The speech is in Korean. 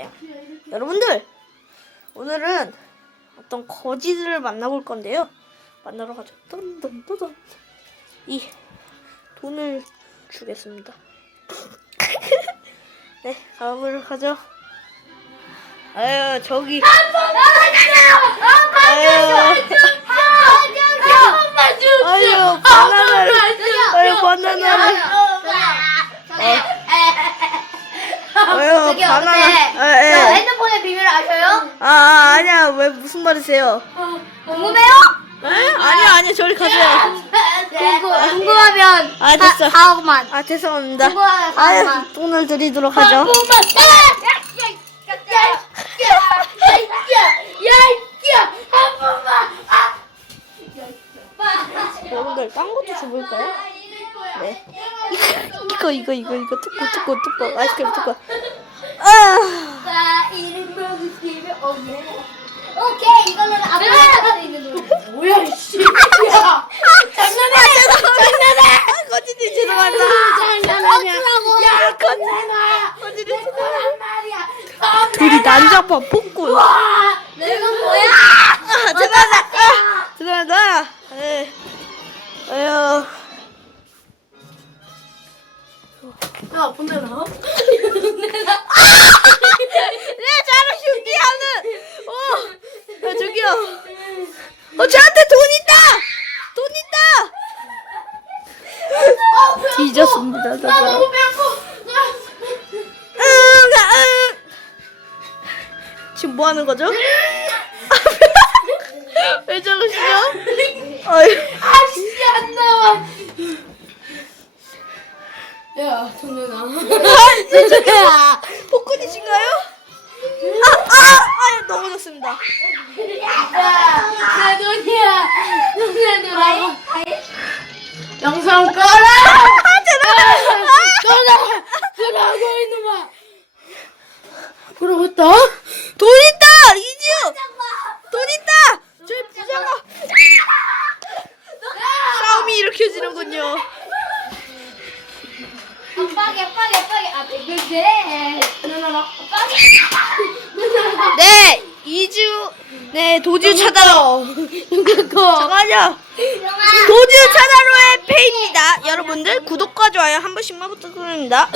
과연 여러분들 오늘은 어떤 거지들을 만나볼 건데요. 만나러 가죠. 던던던던 이 돈을 주겠습니다. 네, 가보러 가죠. 아유 저기 아유 바나나를 아유 바나나를 아유 저기 바나나 어때? 아, 예. 저 핸드폰의 비밀을 아셔요? 아, 아 아니야 왜 무슨 말이세요? 궁금해요? 아니야 아니야 저리 가세요. 궁금, 궁금하면 아, 됐어. 4억만 아 죄송합니다. 궁금하면 아유 4억만 돈을 드리도록 하죠. 여러분들 딴 것도 줘볼까요? 네. 이거 이거 이거 이거 뚜꺼 뚜꺼 뚜꺼 아이스크림 뚜꺼. 아. 오 케이 이거는 앞에 할수 있는 노래 뭐야 씨 장난해. 장난해. 아, 거짓이 죄송합니다. 장난하냐. 야, 건네놔. 거짓이 죄송합니다. 말이야. 둘이 난장판 폭군. 와 내가 뭐야? 아, 죄송합니다. 아, 죄송합니다. 에. 아유. 야 보내놔? 네, 저를 휴기하는. 어, 아, 저기요. 어, 저한테 돈 있다. 돈 있다. 뒤졌습니다, 나. 너무 배고. 지금 뭐 하는 거죠? 왜 저러시죠? 아유. 아씨 안 나와 야 동현아 아, 복근이신가요? 아, 아, 아, 넘어졌습니다. 야내 돈이야 내 돈이라 부러웠다 돈 있다, 이지우. 돈 있다. 저희 부자가 싸움이 일으켜지는군요. 빠게 빠게 빠게 아 그게 누나라 빠게 네, 이주, 네, 도주 차다로. 그거 잠깐만요. 도주 차다로의 페이입니다. 여러분들 구독과 좋아요 한 번씩만 부탁드립니다.